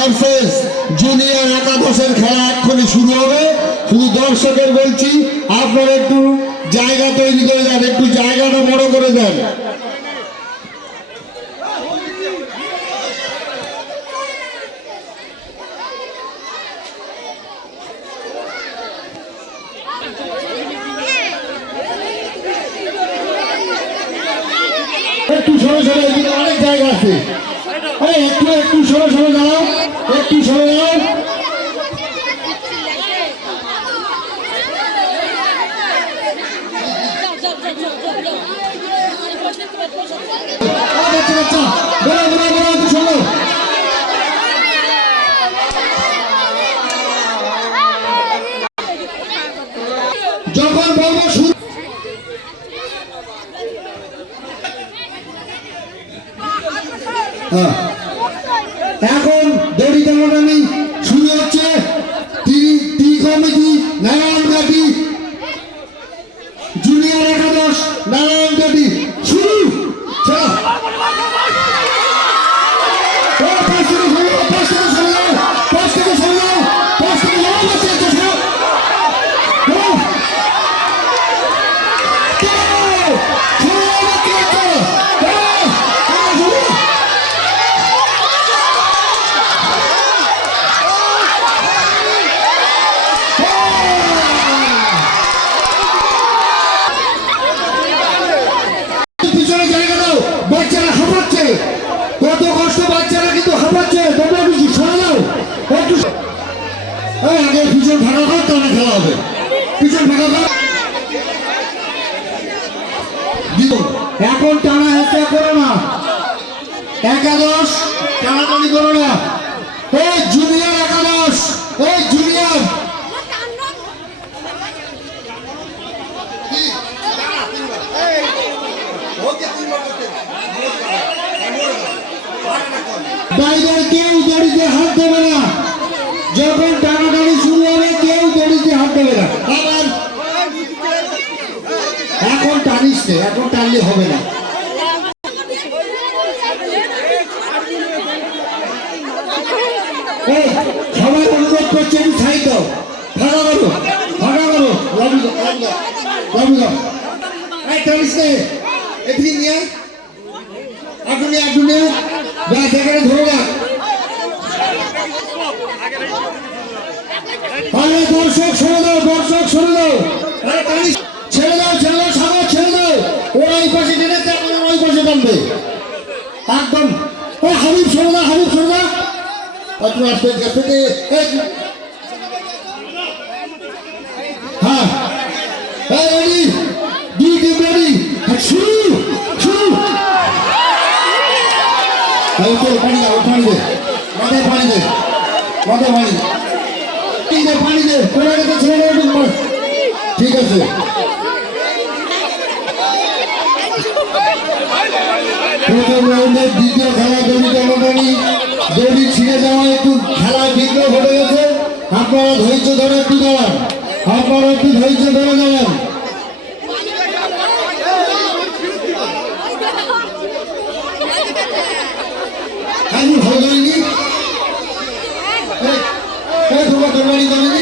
Versus junior একাদশের খেলা এক্ষুনি শুরু হবে। শুধু দর্শকের বলছি, আপনারা একটু জায়গা তৈরি করে দেন, একটু জায়গাটা বড় করে দেন। একটু সরে সরে, এদিকে অনেক জায়গা আছে। একটু সরে সরে দাঁড়াও, একটু সরে দাঁড়াও। যখন বলবো এখন দড়ি টানাটানি শুরু হচ্ছে। টি কমিটি নারায়ণঘাটি জুনিয়র একাদশ নারায়ণঘাটি শুরু। পিছনে জায়গা দাও, বাচ্চারা হাঁপাচ্ছে, কত কষ্ট, বাচ্চারা কিন্তু হাঁপাচ্ছে। তোমরা বেশি সরে দাও একটু। আগে পিছন ফাঁকা কর, তাহলে খেলা হবে। পিছন ফাঁকা কর। এখন টানা হেঁচড়া করো না, একাদশ টানাটানি করো না। এই জুনিয়র একাদশ, এই জুনিয়র বাইরের কেউ দড়িতে হাত দেবে না। যখন টানাটানি শুরু হবে কেউ দড়িতে হাত দেবে না। আবার এখন টানিস নে, এখন টানলে হবে না। সবাই অনুরোধ করছে, সাইড দাও, ফাঁকা করো, ফাঁকা করো। টানিস নে, এদিকে নিয়ে আপনি ব্যাস এখানে ধরো না। দর্শক সরে দাও, দর্শক সরে দাও, ছেড়ে দাও, ছেড়ে দাও, সাগর ছেড়ে দাও। ওরা এই পাশে টেনেছে, ওই পাশে টানবে একদম। হাবিব সরে দাও, হাবিব সরে দাও। হ্যাঁ রেডি, দুই টিম রেডি, শুরু শুরু। পানি দাও, পানি দে, মাথায় পানি দে, মাথায় পানি দে, পানি দে, তোরা কাছে ছেড়ে দেবে। ঠিক আছে, প্রথম রাউন্ডের দ্বিতীয় খেলা দড়ি টানাটানি, দড়ি ছিঁড়ে যাওয়া, একটু খেলায় বিঘ্ন ঘটে গেছে। আপনারা ধৈর্য ধরে একটু দাঁড়ান, আপনারা একটু ধৈর্য ধরে দাঁড়ান। আমি ভালো জানি তোমার দৌড়ানি জানি